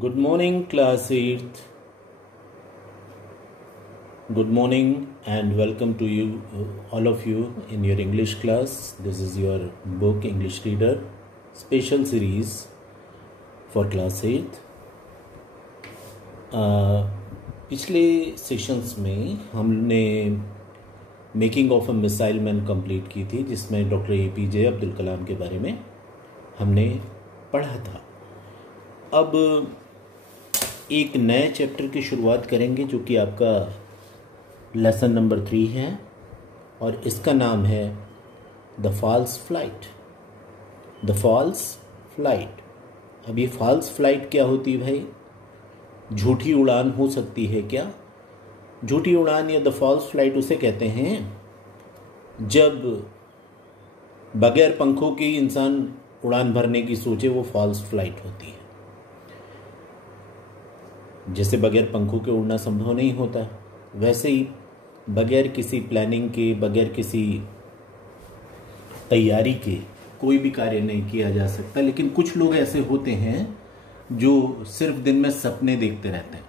Good morning, class 8th. Good morning and welcome to you, all of you, in your English class. This is your book English Reader special series for class 8th. पिछले sessions में हमने making of a missile man complete की थी, जिसमें doctor APJ Abdul Kalam के बारे में हमने पढ़ा था। अब एक नए चैप्टर की शुरुआत करेंगे जो कि आपका लेसन नंबर 3 है और इसका नाम है the false flight. The false flight. अब ये फॉल्स फ्लाइट क्या होती है भाई? झूठी उड़ान हो सकती है क्या? झूठी उड़ान या द फॉल्स फ्लाइट उसे कहते हैं जब बगैर पंखों के इंसान उड़ान भरने की सोचे, वो फॉल्स फ्लाइट होती है। जैसे बगैर पंखों के उड़ना संभव नहीं होता, वैसे ही बगैर किसी प्लानिंग के, बगैर किसी तैयारी के कोई भी कार्य नहीं किया जा सकता। लेकिन कुछ लोग ऐसे होते हैं जो सिर्फ दिन में सपने देखते रहते हैं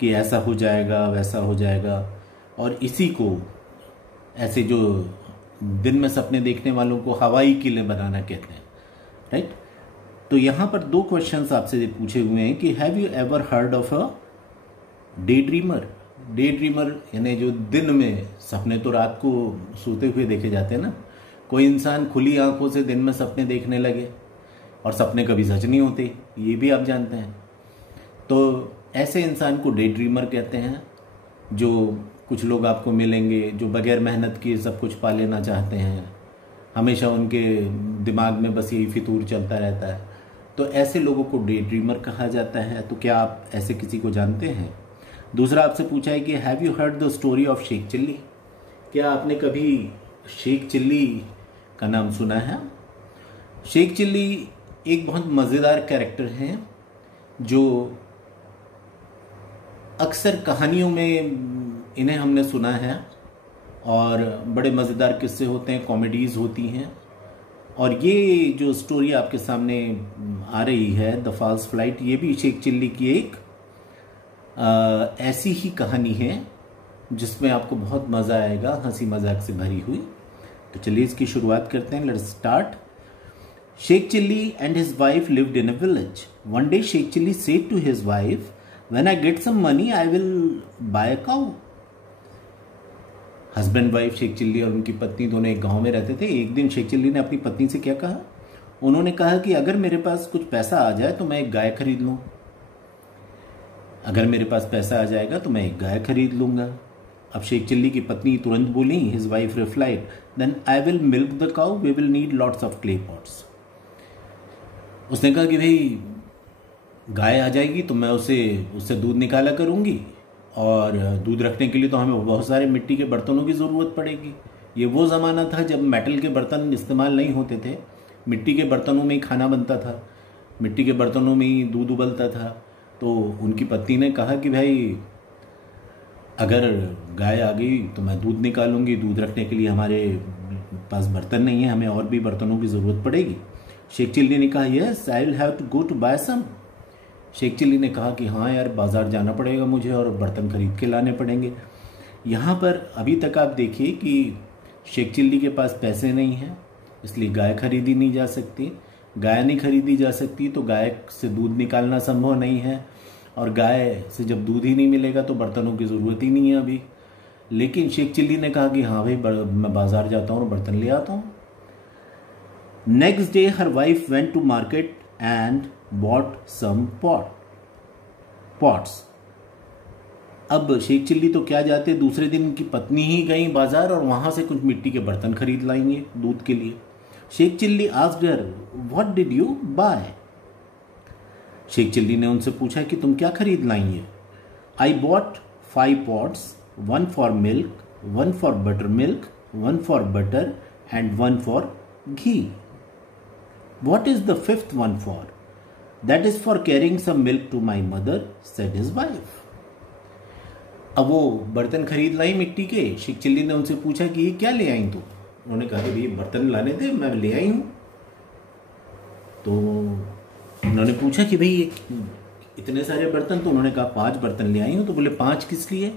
कि ऐसा हो जाएगा, वैसा हो जाएगा, और इसी को ऐसे जो दिन में सपने देखने वालों को हवाई किले बनाना कहते हैं, राइट? तो यहां पर दो क्वेश्चंस आपसे पूछे हुए हैं कि have you ever heard of a day dreamer? Day dreamer यानी जो दिन में, सपने तो रात को सोते हुए देखे जाते हैं ना। कोई इंसान खुली आंखों से दिन में सपने देखने लगे और सपने कभी सच नहीं होते, ये भी आप जानते हैं। तो ऐसे इंसान को डे ड्रीमर कहते हैं। जो कुछ लोग आपको मिलेंगे जो बगैर मेहनत के सब कुछ पा लेना चाहते हैं, हमेशा उनके दिमाग में बस यही फितूर चलता रहता है, तो ऐसे लोगों को डे ड्रीमर कहा जाता है। तो क्या आप ऐसे किसी को जानते हैं? दूसरा आपसे पूछा है कि have you heard the story of Sheikh Chilli? क्या आपने कभी शेख चिल्ली का नाम सुना है? शेख चिल्ली एक बहुत मज़ेदार कैरेक्टर हैं जो अक्सर कहानियों में इन्हें हमने सुना है और बड़े मज़ेदार किस्से होते हैं, कॉमेडीज़ होती हैं। और ये जो स्टोरी आपके सामने आ रही है द फॉल्स फ्लाइट, ये भी शेख चिल्ली की एक ऐसी ही कहानी है जिसमें आपको बहुत मज़ा आएगा, हंसी मजाक से भरी हुई। तो चलिए इसकी शुरुआत करते हैं। Let's start. Sheikh Chilli and his wife lived in a village. One day Sheikh Chilli said to his wife, when I get some money I will buy a cow. Husband wife Sheikh Chilli और उनकी पत्नी दोनों एक गांव में रहते थे। एक दिन शेख चिल्ली ने अपनी पत्नी से क्या कहा? उन्होंने कहा कि अगर मेरे पास कुछ पैसा आ जाए तो मैं एक गाय खरीद लूं। अगर मेरे पास पैसा आ जाएगा तो मैं एक गाय खरीद लूंगा। अब शेख चिल्ली की पत्नी तुरंत बोली, his wife replied, then I will milk the cow, we will need lots of clay pots. उसने कहा कि भाई गाय आ जाएगी तो मैं उससे दूध निकाला करूंगी, और दूध रखने के लिए तो हमें बहुत सारे मिट्टी के बर्तनों की ज़रूरत पड़ेगी। ये वो ज़माना था जब मेटल के बर्तन इस्तेमाल नहीं होते थे, मिट्टी के बर्तनों में ही खाना बनता था, मिट्टी के बर्तनों में ही दूध उबलता था। तो उनकी पत्नी ने कहा कि भाई अगर गाय आ गई तो मैं दूध निकालूंगी, दूध रखने के लिए हमारे पास बर्तन नहीं है, हमें और भी बर्तनों की ज़रूरत पड़ेगी। शेख चिल्ली ने कहा, yes I will have to go to buy some. Sheikh Chilli ने कहा कि हाँ यार, बाजार जाना पड़ेगा मुझे और बर्तन खरीद के लाने पड़ेंगे। यहाँ पर अभी तक आप देखिए कि शेख चिल्ली के पास पैसे नहीं हैं, इसलिए गाय खरीदी नहीं जा सकती। गाय नहीं खरीदी जा सकती तो गाय से दूध निकालना संभव नहीं है, और गाय से जब दूध ही नहीं मिलेगा तो बर्तनों की ज़रूरत ही नहीं है अभी। लेकिन शेख चिल्ली ने कहा कि हाँ भाई, मैं बाजार जाता हूँ और बर्तन ले आता हूँ। Next day her wife went to market and bought some pots. अब शेख चिल्ली तो क्या जाते, दूसरे दिन की पत्नी ही गई बाजार और वहां से कुछ मिट्टी के बर्तन खरीद लाएंगे दूध के लिए। Sheikh Chilli asked her, what did you buy? Sheikh Chilli ने उनसे पूछा कि तुम क्या खरीद लाई है? I bought 5 pots, 1 for milk, 1 for butter milk, 1 for butter and 1 for ghee. What is the 5th one for? That is for carrying some milk to my mother, said his wife. अब वो बर्तन खरीद लाई मिट्टी के। शेख चिल्ली ने उनसे पूछा कि ये क्या ले आई तू? उन्होंने कहा कि भाई बर्तन लाने थे, मैं ले आई हूं। तो उन्होंने पूछा कि भाई इतने सारे बर्तन, तो उन्होंने कहा 5 बर्तन ले आई हूँ। तो बोले 5 किस लिए?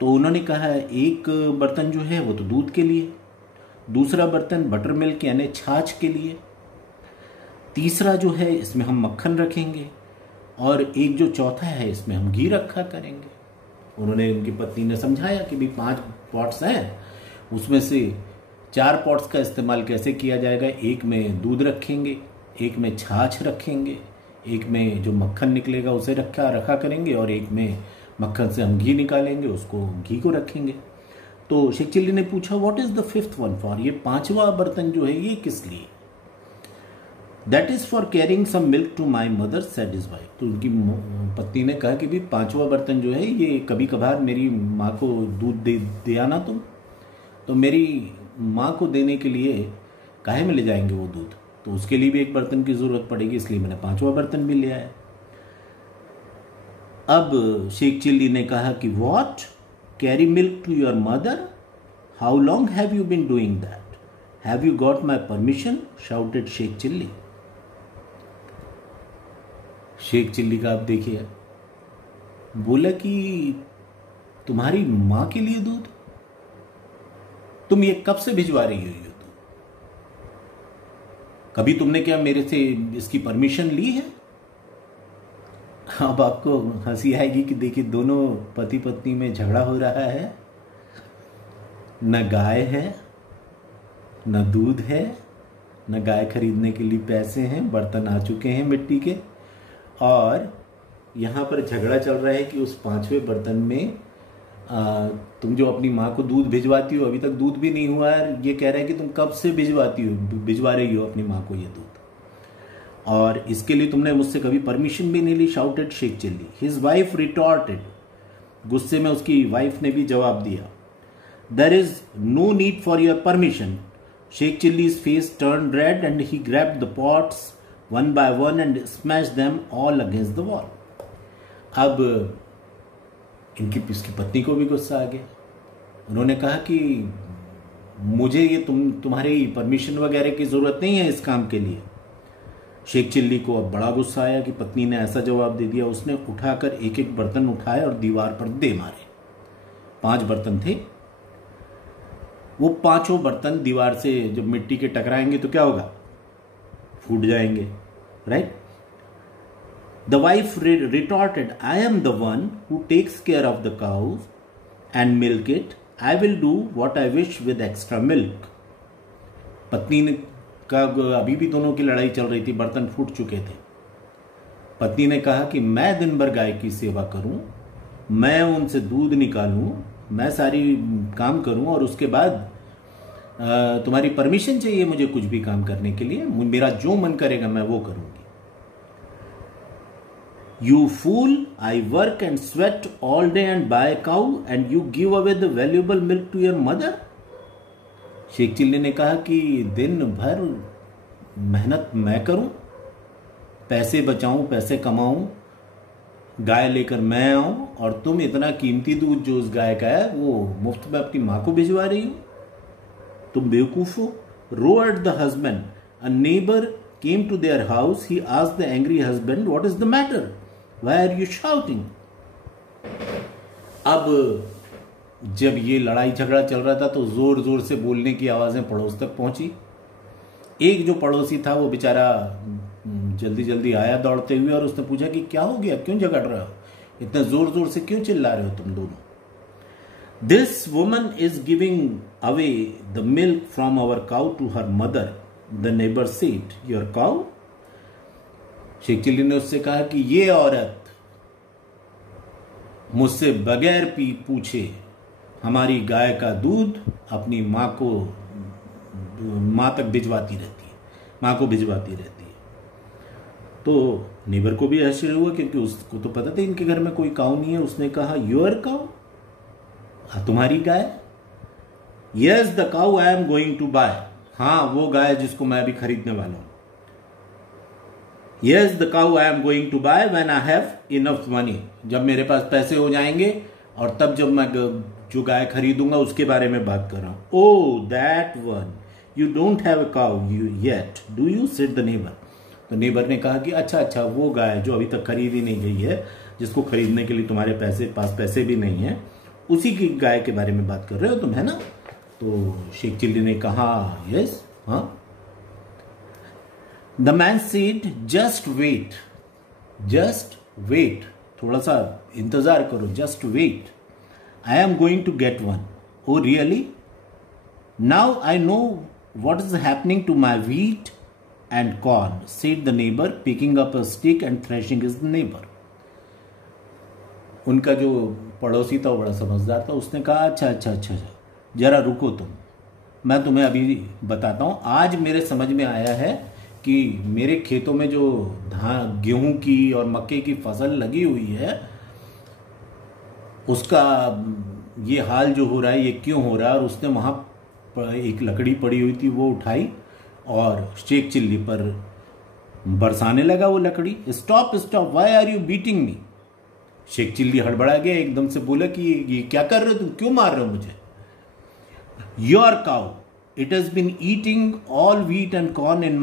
तो उन्होंने कहा एक बर्तन जो है वो तो दूध के लिए, दूसरा बर्तन बटर मिल्क यानी छाछ के लिए, तीसरा जो है इसमें हम मक्खन रखेंगे, और एक जो चौथा है इसमें हम घी रखा करेंगे। उन्होंने, उनकी पत्नी ने समझाया कि भाई 5 पॉट्स हैं, उसमें से 4 पॉट्स का इस्तेमाल कैसे किया जाएगा, एक में दूध रखेंगे, एक में छाछ रखेंगे, एक में जो मक्खन निकलेगा उसे रखा करेंगे, और एक में मक्खन से हम घी निकालेंगे, उसको घी को रखेंगे। तो शेख चिल्ली ने पूछा what is the 5th one for, ये 5वां बर्तन जो है ये किस लिए? That is for carrying some milk to my mother said his wife. तो उनकी पत्नी ने कहा कि भाई 5वां बर्तन जो है ये कभी कभार मेरी माँ को दूध दे आना तुम, तो मेरी माँ को देने के लिए काहे में ले जाएंगे वो दूध, तो उसके लिए भी एक बर्तन की जरूरत पड़ेगी, इसलिए मैंने 5वां बर्तन भी ले आया। अब शेख चिल्ली ने कहा कि what, carry milk to your mother, how long have you been doing that, have you got my permission, shouted Sheikh Chilli. Sheikh Chilli का आप देखिए, बोला कि तुम्हारी मां के लिए दूध, तुम ये कब से भिजवा रही हो ये दूध, कभी तुमने क्या मेरे से इसकी परमिशन ली है? अब आपको हंसी आएगी कि देखिए दोनों पति पत्नी में झगड़ा हो रहा है, न गाय है, न दूध है, न गाय खरीदने के लिए पैसे हैं, बर्तन आ चुके हैं मिट्टी के, और यहाँ पर झगड़ा चल रहा है कि उस 5वें बर्तन में तुम जो अपनी माँ को दूध भिजवाती हो, अभी तक दूध भी नहीं हुआ है, ये कह रहा है कि तुम कब से भिजवा रही हो अपनी माँ को ये दूध, और इसके लिए तुमने मुझसे कभी परमिशन भी नहीं ली, shouted Sheikh Chilli. His wife retorted, गुस्से में उसकी वाइफ ने भी जवाब दिया, there is no need for your permission. Sheikh Chilli's face turn red and he grabbed the pots one by one and smash them all against the wall. अब इसकी पत्नी को भी गुस्सा आ गया। उन्होंने कहा कि मुझे ये तुम्हारी परमिशन वगैरह की जरूरत नहीं है इस काम के लिए। शेख चिल्ली को अब बड़ा गुस्सा आया कि पत्नी ने ऐसा जवाब दे दिया। उसने उठाकर एक एक बर्तन उठाए और दीवार पर दे मारे। 5 बर्तन थे, वो 5 बर्तन दीवार से जब मिट्टी के टकराएंगे तो क्या होगा, फूट जाएंगे, right. The wife retorted, I am the one who takes care of the cows and milk it, I will do what I wish with extra milk. पत्नी ने का अभी भी दोनों की लड़ाई चल रही थी, बर्तन फूट चुके थे। पत्नी ने कहा कि मैं दिन भर गाय की सेवा करूं, मैं उनसे दूध निकालूं, मैं सारी काम करूं, और उसके बाद तुम्हारी परमिशन चाहिए मुझे कुछ भी काम करने के लिए, मेरा जो मन करेगा मैं वो करूंगी। You fool, I work and sweat all day and buy cow and you give away the valuable milk to your mother. Sheikh Chilli ने कहा कि दिन भर मेहनत मैं करूं, पैसे बचाऊं, पैसे कमाऊं, गाय लेकर मैं आऊं, और तुम इतना कीमती दूध जो उस गाय का है वो मुफ्त में अपनी मां को भिजवा रही हो, तुम बेवकूफ हो। Roared the husband, a neighbour came to their house, he asked the angry husband, what is the matter, why are you shouting. अब जब ये लड़ाई झगड़ा चल रहा था तो जोर जोर से बोलने की आवाजें पड़ोस तक पहुंची। एक जो पड़ोसी था वो बेचारा जल्दी जल्दी आया दौड़ते हुए, और उसने पूछा कि क्या हो गया, क्यों झगड़ रहे हो, इतना जोर जोर से क्यों चिल्ला रहे हो तुम दोनों। This woman is giving away the milk from our cow to her mother, the neighbour said, your cow. Sheikh Chilli ने उससे कहा कि ये औरत मुझसे बगैर पूछे हमारी गाय का दूध अपनी माँ तक भिजवाती रहती है, माँ को भिजवाती रहती है। तो नेबर को भी आश्चर्य हुआ क्योंकि उसको तो पता था इनके घर में कोई काऊ नहीं है। उसने कहा, योर काऊ, तुम्हारी गाय। Yes the cow I am going to buy, हाँ वो गाय जिसको मैं अभी खरीदने वाला हूं। Yes the cow I am going to buy when I have enough money, जब मेरे पास पैसे हो जाएंगे और तब जब मैं जो गाय खरीदूंगा उसके बारे में बात कर रहा हूं। Oh that one, you don't have a cow yet do you, said the neighbour. तो नेबर ने कहा कि अच्छा अच्छा, वो गाय जो अभी तक खरीदी नहीं गई है, जिसको खरीदने के लिए तुम्हारे पास पैसे भी नहीं है, उसी की गाय के बारे में बात कर रहे हो तुम, है ना? तो शेख चिल्ली ने कहा यस, हाँ। The man said just wait, थोड़ा सा इंतजार करो, just wait, I am going to get one. Oh really? Now I know what is happening to my wheat and corn, said the neighbor, picking up a stick and thrashing his neighbor. उनका जो पड़ोसी था वो बड़ा समझदार था, उसने कहा अच्छा अच्छा अच्छा अच्छा, जरा रुको तुम, मैं तुम्हें अभी बताता हूँ। आज मेरे समझ में आया है कि मेरे खेतों में जो धान, गेहूं की और मक्के की फसल लगी हुई है, उसका ये हाल जो हो रहा है ये क्यों हो रहा है। और उसने वहां एक लकड़ी पड़ी हुई थी, वो उठाई और शेख चिल्ली पर बरसाने लगा वो लकड़ी। Stop stop, why are you beating me? Sheikh Chilli हड़बड़ा गया, एकदम से बोला कि ये क्या कर रहे हो तुम, क्यों मार रहे हो मुझे? Your cow, it has been eating all wheat and corn in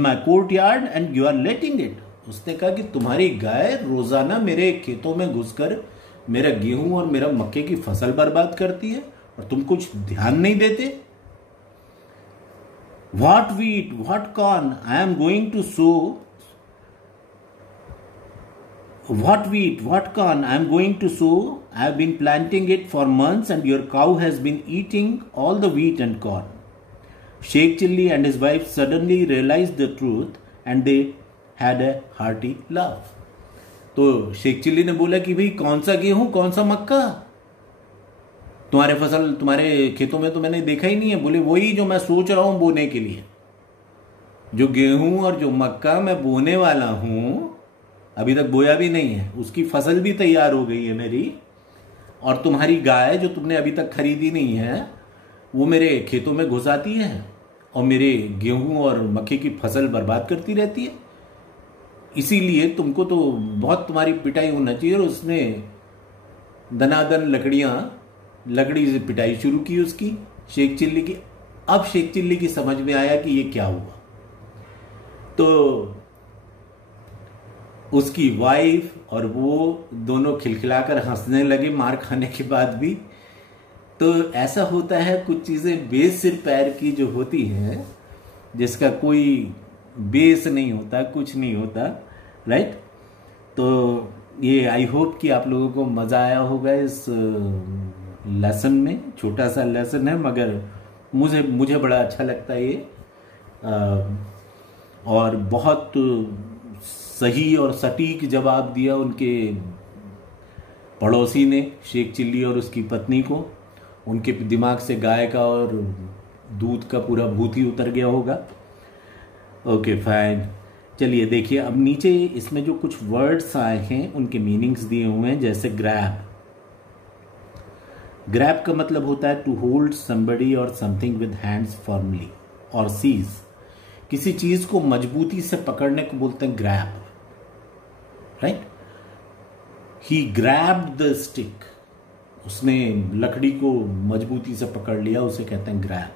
my courtyard and you are letting it. उसने कहा कि तुम्हारी गाय रोजाना मेरे खेतों में घुसकर मेरा गेहूं और मेरा मक्के की फसल बर्बाद करती है और तुम कुछ ध्यान नहीं देते। What wheat, what corn, I am going to sow, what wheat, what corn, I am going to sow, I have been planting it for months and your cow has been eating all the wheat and corn. Sheikh Chilli and his wife suddenly realised the truth and they had a hearty laugh. तो शेख चिल्ली ने बोला कि भाई कौन सा गेहूं, कौन सा मक्का, तुम्हारे खेतों में तो मैंने देखा ही नहीं है। बोले वही जो मैं सोच रहा हूं बोने के लिए, जो गेहूं और जो मक्का मैं बोने वाला हूं, अभी तक बोया भी नहीं है, उसकी फसल भी तैयार हो गई है मेरी, और तुम्हारी गाय जो तुमने अभी तक खरीदी नहीं है वो मेरे खेतों में घुस आती है और मेरे गेहूं और मक्के की फसल बर्बाद करती रहती है। इसीलिए तुमको तो बहुत तुम्हारी पिटाई होना चाहिए। और उसने दनादन लकड़ी से पिटाई शुरू की उसकी, शेख चिल्ली की। अब शेख चिल्ली की समझ में आया कि ये क्या हुआ। तो उसकी वाइफ और वो दोनों खिलखिलाकर हंसने लगे मार खाने के बाद भी। तो ऐसा होता है, कुछ चीजें बेसिर पैर की जो होती हैं, जिसका कोई बेस नहीं होता, कुछ नहीं होता, राइट। तो ये आई होप कि आप लोगों को मजा आया होगा इस लेसन में। छोटा सा लेसन है मगर मुझे बड़ा अच्छा लगता है ये, और बहुत सही और सटीक जवाब दिया उनके पड़ोसी ने, शेख चिल्ली और उसकी पत्नी को। उनके दिमाग से गाय का और दूध का पूरा भूत ही उतर गया होगा। ओके फाइन, चलिए देखिए अब नीचे इसमें जो कुछ वर्ड्स आए हैं उनके मीनिंग्स दिए हुए हैं। जैसे ग्रैब, ग्रैब का मतलब होता है टू होल्ड समबडी और समथिंग विद हैंड्स फर्मली। और सीज, किसी चीज को मजबूती से पकड़ने को बोलते हैं grab, right. He grabbed the stick, उसने लकड़ी को मजबूती से पकड़ लिया, उसे कहते हैं ग्रैब।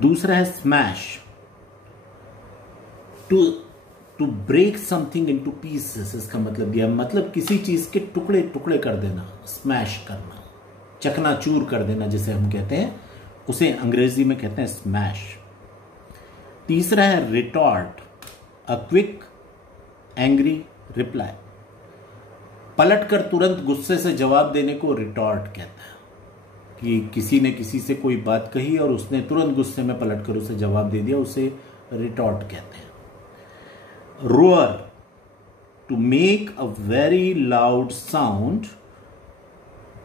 दूसरा है smash, to break something into pieces. इसका मतलब दिया, मतलब किसी चीज के टुकड़े टुकड़े कर देना, स्मैश करना, चकनाचूर कर देना जिसे हम कहते हैं, उसे अंग्रेजी में कहते हैं स्मैश। तीसरा है retort, a quick angry reply, पलटकर तुरंत गुस्से से जवाब देने को रिटॉर्ट कहते हैं। कि किसी ने किसी से कोई बात कही और उसने तुरंत गुस्से में पलटकर उसे जवाब दे दिया, उसे रिटॉर्ट कहते हैं। Roar, to make a very loud sound,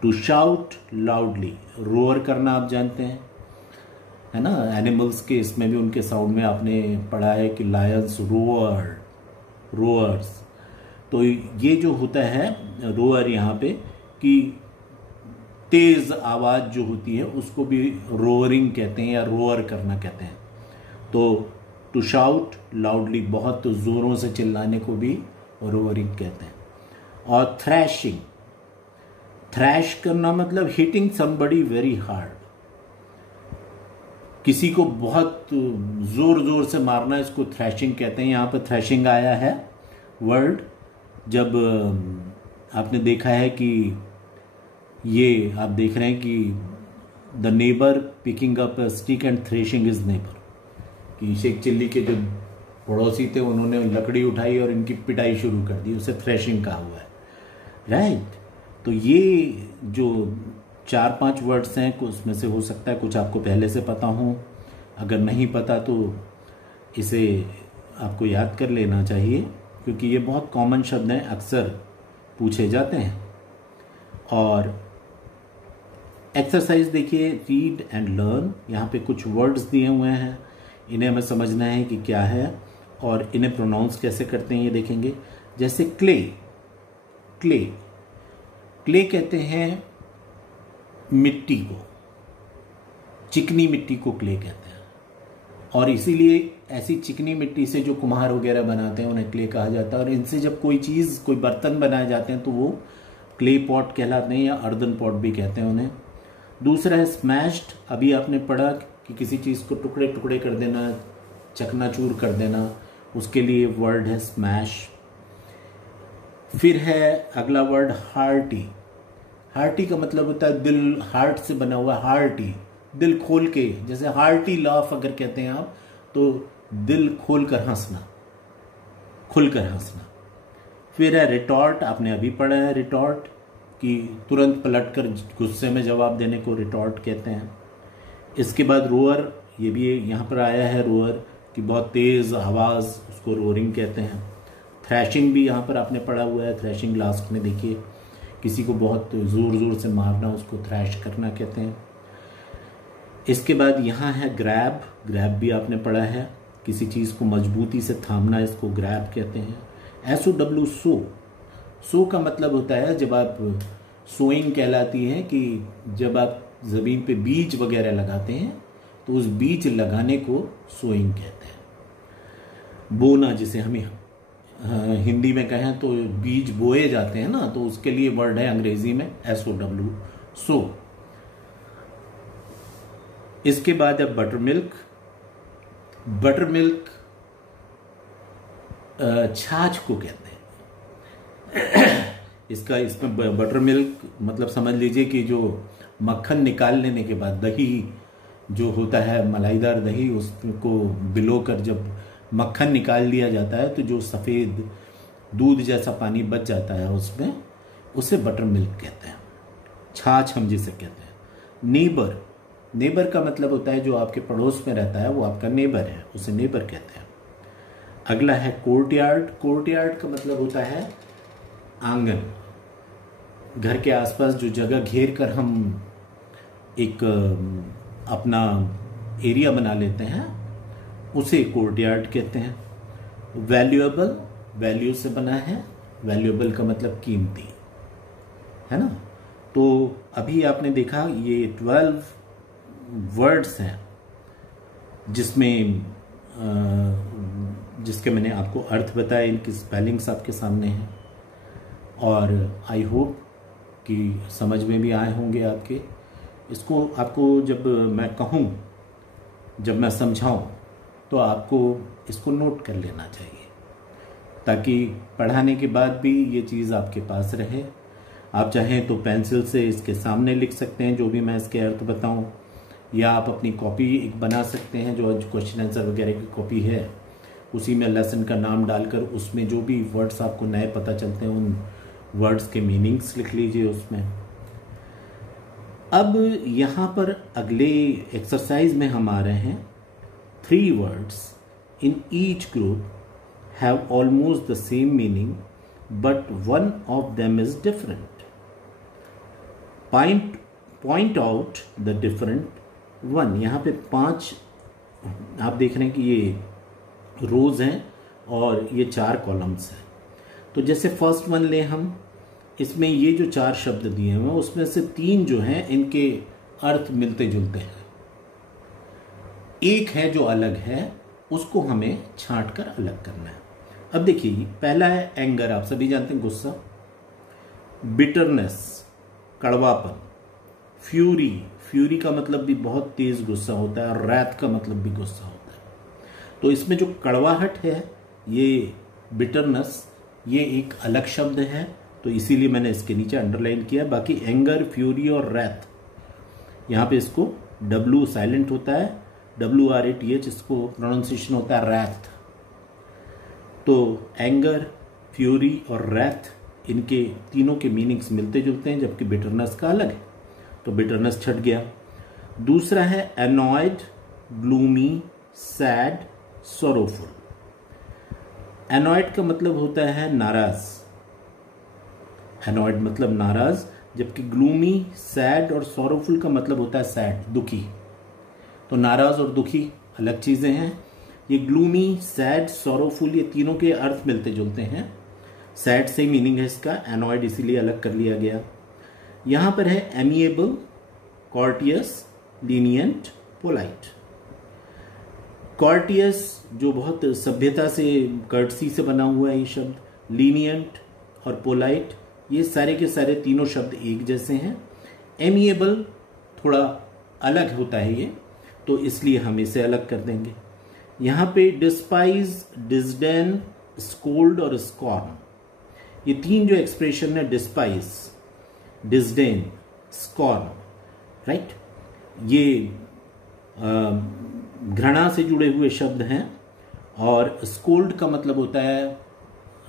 to shout loudly. Roar करना आप जानते हैं, है ना, एनिमल्स के इसमें भी उनके साउंड में आपने पढ़ा है कि लायंस रोअर्स। तो ये जो होता है रोअर यहाँ पे, कि तेज आवाज जो होती है उसको भी रोअरिंग कहते हैं या रोअर करना कहते हैं। तो टू शाउट लाउडली, बहुत जोरों से चिल्लाने को भी रोअरिंग कहते हैं। और थ्रैशिंग, थ्रैश करना मतलब हिटिंग समबडी वेरी हार्ड। किसी को बहुत जोर जोर से मारना, इसको थ्रैशिंग कहते हैं। यहाँ पर थ्रैशिंग आया है वर्ड, जब आपने देखा है कि ये आप देख रहे हैं कि the neighbour picking up stick and threshing is neighbour, कि शेख चिल्ली के जो पड़ोसी थे उन्होंने लकड़ी उठाई और इनकी पिटाई शुरू कर दी, उसे थ्रेशिंग कहा हुआ है, राइट। तो ये जो 4-5 वर्ड्स हैं, उसमें से हो सकता है कुछ आपको पहले से पता हो, अगर नहीं पता तो इसे आपको याद कर लेना चाहिए, क्योंकि ये बहुत कॉमन शब्द हैं, अक्सर पूछे जाते हैं। और एक्सरसाइज देखिए, रीड एंड लर्न, यहाँ पे कुछ वर्ड्स दिए हुए हैं, इन्हें हमें समझना है कि क्या है और इन्हें प्रोनाउंस कैसे करते हैं, ये देखेंगे। जैसे क्ले, क्ले, क्ले कहते हैं मिट्टी को, चिकनी मिट्टी को क्ले कहते हैं, और इसीलिए ऐसी चिकनी मिट्टी से जो कुम्हार वगैरह बनाते हैं उन्हें क्ले कहा जाता है। और इनसे जब कोई चीज़, कोई बर्तन बनाए जाते हैं तो वो क्ले पॉट कहलाते हैं, या अर्दन पॉट भी कहते हैं उन्हें। दूसरा है स्मैश्ड, अभी आपने पढ़ा कि किसी चीज़ को टुकड़े टुकड़े कर देना, चकनाचूर कर देना, उसके लिए वर्ड है स्मैश। फिर है अगला वर्ड हार्टी, हार्टी का मतलब होता है दिल, हार्ट से बना हुआ, हार्टी दिल खोल के, जैसे हार्टी लाफ अगर कहते हैं आप, तो दिल खोल कर हंसना, खुलकर हंसना। फिर है रिटॉर्ट, आपने अभी पढ़ा है रिटॉर्ट, कि तुरंत पलटकर गुस्से में जवाब देने को रिटॉर्ट कहते हैं। इसके बाद रोअर, ये भी यहाँ पर आया है रोअर, कि बहुत तेज आवाज़, उसको रोअरिंग कहते हैं। थ्रैशिंग भी यहाँ पर आपने पढ़ा हुआ है, थ्रैशिंग लास्ट में देखिए, किसी को बहुत ज़ोर ज़ोर से मारना, उसको थ्रैश करना कहते हैं। इसके बाद यहाँ है ग्रैब, ग्रैब भी आपने पढ़ा है, किसी चीज़ को मजबूती से थामना, इसको ग्रैब कहते हैं। SOW, सो, सो का मतलब होता है, जब आप सोइंग कहलाती है, कि जब आप ज़मीन पे बीज वगैरह लगाते हैं तो उस बीज लगाने को सोइंग कहते हैं। बोना, जिसे हम हिंदी में कहें तो बीज बोए जाते हैं ना, तो उसके लिए वर्ड है अंग्रेजी में SOW, सो। इसके बाद है बटर मिल्क, बटर मिल्क छाछ को कहते हैं। इसमें बटर मिल्क मतलब समझ लीजिए कि जो मक्खन निकाल लेने के बाद दही जो होता है, मलाईदार दही, उसको बिलोकर जब मक्खन निकाल लिया जाता है तो जो सफ़ेद दूध जैसा पानी बच जाता है उसमें, उसे बटर मिल्क कहते हैं। छाछ हम जिसे कहते हैं। नेबर, नेबर का मतलब होता है जो आपके पड़ोस में रहता है वो आपका नेबर है, उसे नेबर कहते हैं। अगला है कोर्टयार्ड, कोर्टयार्ड का मतलब होता है आंगन, घर के आसपास जो जगह घेर कर हम एक अपना एरिया बना लेते हैं उसे कोर्टयार्ड कहते हैं। वैल्यूएबल, वैल्यू से बना है, वैल्यूएबल का मतलब कीमती, है ना। तो अभी आपने देखा ये 12 वर्ड्स हैं जिसमें जिसके मैंने आपको अर्थ बताया, इनकी स्पेलिंग्स आपके सामने हैं, और आई होप कि समझ में भी आए होंगे आपके। इसको आपको जब मैं कहूँ, जब मैं समझाऊँ, तो आपको इसको नोट कर लेना चाहिए, ताकि पढ़ाने के बाद भी ये चीज़ आपके पास रहे। आप चाहें तो पेंसिल से इसके सामने लिख सकते हैं जो भी मैं इसके अर्थ बताऊं, या आप अपनी कॉपी एक बना सकते हैं जो क्वेश्चन आंसर वगैरह की कॉपी है, उसी में लेसन का नाम डालकर उसमें जो भी वर्ड्स आपको नए पता चलते हैं उन वर्ड्स के मीनिंग्स लिख लीजिए उसमें। अब यहाँ पर अगले एक्सरसाइज में हम आ रहे हैं। 3 words in each group have almost the same meaning, but one of them is different. Point out the different one. यहाँ पे 5 आप देख रहे हैं कि ये रोज हैं और ये 4 कॉलम्स हैं। तो जैसे फर्स्ट वन ले हम, इसमें ये जो 4 शब्द दिए हुए हैं उसमें से 3 जो हैं इनके अर्थ मिलते जुलते हैं, एक है जो अलग है, उसको हमें छांट कर अलग करना है। अब देखिए, पहला है एंगर, आप सभी जानते हैं गुस्सा। बिटरनेस, कड़वापन। फ्यूरी, फ्यूरी का मतलब भी बहुत तेज गुस्सा होता है और रैथ का मतलब भी गुस्सा होता है। तो इसमें जो कड़वाहट है, ये बिटरनेस, ये एक अलग शब्द है, तो इसीलिए मैंने इसके नीचे अंडरलाइन किया। बाकी एंगर, फ्यूरी और रैथ, यहाँ पे इसको W साइलेंट होता है, WRATH इसको प्रोनाउंसिएशन होता है रैथ। तो एंगर, फ्यूरी और रैथ, इनके तीनों के मीनिंग्स मिलते जुलते हैं, जबकि बिटरनेस का अलग है, तो बिटरनेस छट गया। दूसरा है annoyed, gloomy, sad, sorrowful. Annoyed का मतलब होता है नाराज, एनॉयड मतलब नाराज, जबकि ग्लूमी, सैड और सोरोफुल का मतलब होता है सैड, दुखी। तो नाराज और दुखी अलग चीजें हैं। ये ग्लूमी, सैड, सोरोफुल, ये तीनों के अर्थ मिलते जुलते हैं। सैड से मीनिंग है इसका, एनॉयड इसीलिए अलग कर लिया गया। यहां पर है एमिएबल, कॉर्टियस, लीनियंट, पोलाइट। कॉर्टियस जो बहुत सभ्यता से, कर्टसी से बना हुआ है ये शब्द, लीनियंट और पोलाइट ये सारे के सारे तीनों शब्द एक जैसे हैं। एमिएबल थोड़ा अलग होता है ये, तो इसलिए हम इसे अलग कर देंगे। यहां पे डिस्पाइज, डिसडेन, स्कोल्ड और स्कॉर्न, ये तीन जो एक्सप्रेशन है, डिस्पाइज, डिसडेन, स्कॉर्न, राइट, ये घृणा से जुड़े हुए शब्द हैं। और स्कोल्ड का मतलब होता है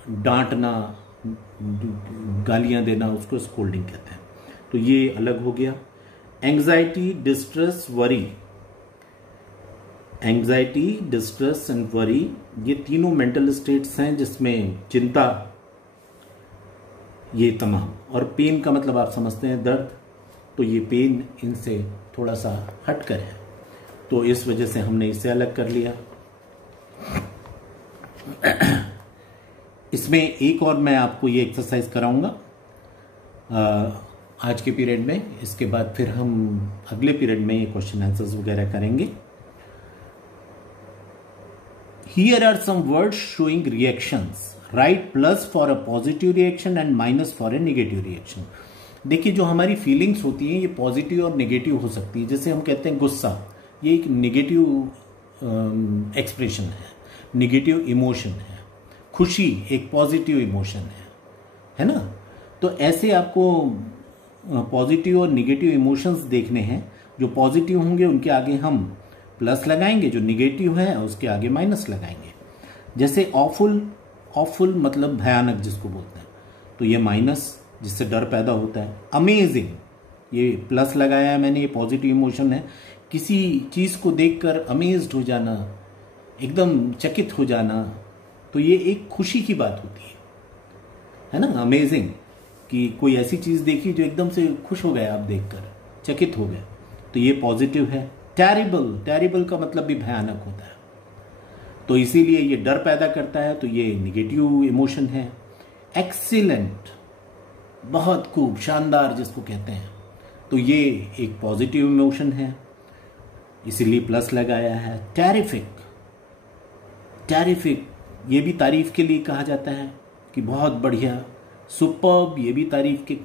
डांटना, गालियां देना, उसको स्कोल्डिंग कहते हैं, तो ये अलग हो गया। Anxiety, distress, worry, anxiety, distress and worry, ये तीनों मेंटल स्टेट्स हैं जिसमें चिंता, ये तमाम। और पेन का मतलब आप समझते हैं दर्द, तो ये पेन इनसे थोड़ा सा हटकर है, तो इस वजह से हमने इसे अलग कर लिया। इसमें एक और मैं आपको ये एक्सरसाइज कराऊंगा आज के पीरियड में, इसके बाद फिर हम अगले पीरियड में ये क्वेश्चन आंसर्स वगैरह करेंगे। Here are some words showing reactions. Write plus for a positive reaction and minus for a negative reaction. देखिए जो हमारी फीलिंग्स होती हैं ये पॉजिटिव और नेगेटिव हो सकती है। जैसे हम कहते हैं गुस्सा, ये एक नेगेटिव एक्सप्रेशन है, नेगेटिव इमोशन है। खुशी एक पॉजिटिव इमोशन है ना। तो ऐसे आपको पॉजिटिव और नेगेटिव इमोशंस देखने हैं। जो पॉजिटिव होंगे उनके आगे हम प्लस लगाएंगे, जो नेगेटिव है उसके आगे माइनस लगाएंगे। जैसे ऑफुल, ऑफुल मतलब भयानक जिसको बोलते हैं, तो ये माइनस, जिससे डर पैदा होता है। अमेजिंग, ये प्लस लगाया है मैंने, ये पॉजिटिव इमोशन है। किसी चीज को देखकर अमेज्ड हो जाना, एकदम चकित हो जाना, तो ये एक खुशी की बात होती है ना। अमेजिंग कि कोई ऐसी चीज देखी जो एकदम से खुश हो गए आप देखकर, चकित हो गए, तो ये पॉजिटिव है। टेरिबल, टेरिबल का मतलब भी भयानक होता है, तो इसीलिए ये डर पैदा करता है, तो ये नेगेटिव इमोशन है। एक्सीलेंट, बहुत खूब, शानदार जिसको कहते हैं, तो ये एक पॉजिटिव इमोशन है, इसीलिए प्लस लगाया है। टेरिफिक, टेरिफिक ये भी तारीफ के लिए कहा जाता है कि बहुत बढ़िया। सुपर्ब, ये भी तारीफ के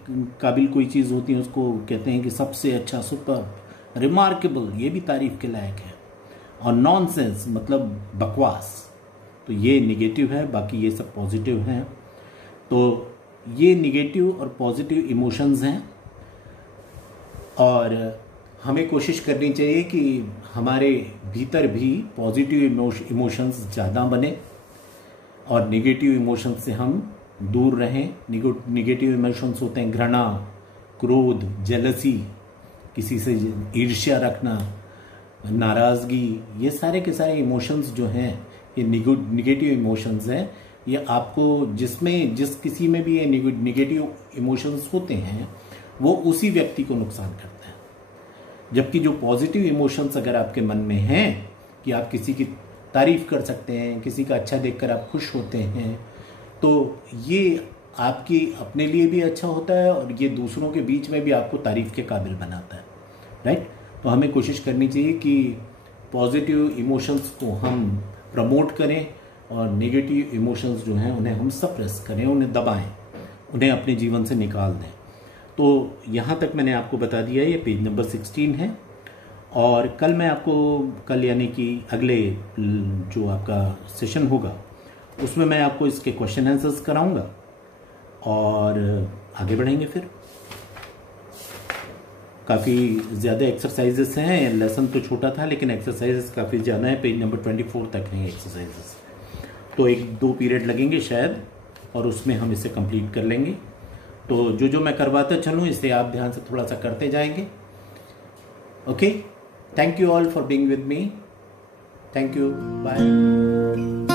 काबिल कोई चीज होती है, उसको कहते हैं कि सबसे अच्छा, सुपर्ब। रिमार्केबल, ये भी तारीफ के लायक है। और नॉनसेंस मतलब बकवास, तो ये निगेटिव है, बाकी ये सब पॉजिटिव हैं। तो ये निगेटिव और पॉजिटिव इमोशंस हैं, और हमें कोशिश करनी चाहिए कि हमारे भीतर भी पॉजिटिव इमोशंस ज़्यादा बने और नेगेटिव इमोशंस से हम दूर रहें। नेगेटिव इमोशंस होते हैं घृणा, क्रोध, जेलसी, किसी से ईर्ष्या रखना, नाराजगी, ये सारे के सारे इमोशंस जो हैं ये निगेटिव इमोशंस हैं। ये आपको जिस किसी में भी ये निगेटिव इमोशंस होते हैं वो उसी व्यक्ति को नुकसान करते हैं। जबकि जो पॉजिटिव इमोशंस अगर आपके मन में हैं कि आप किसी की तारीफ कर सकते हैं, किसी का अच्छा देखकर आप खुश होते हैं, तो ये आपकी अपने लिए भी अच्छा होता है और ये दूसरों के बीच में भी आपको तारीफ के काबिल बनाता है, राइट। तो हमें कोशिश करनी चाहिए कि पॉजिटिव इमोशंस को हम प्रमोट करें और नेगेटिव इमोशंस जो हैं उन्हें हम सप्रेस करें, उन्हें दबाएं, उन्हें अपने जीवन से निकाल दें। तो यहाँ तक मैंने आपको बता दिया, ये पेज नंबर 16 है। और कल मैं आपको, कल यानी कि अगले जो आपका सेशन होगा उसमें मैं आपको इसके क्वेश्चन आंसर्स कराऊंगा और आगे बढ़ेंगे। फिर काफ़ी ज़्यादा एक्सरसाइजेस हैं, लेसन तो छोटा था लेकिन एक्सरसाइजेस काफ़ी ज़्यादा है, पेज नंबर 24 तक हैं एक्सरसाइजेस। तो 1-2 पीरियड लगेंगे शायद और उसमें हम इसे कंप्लीट कर लेंगे। तो जो मैं करवाता चलूँ इसे आप ध्यान से थोड़ा सा करते जाएंगे। Okay, thank you all for being with me. Thank you, bye.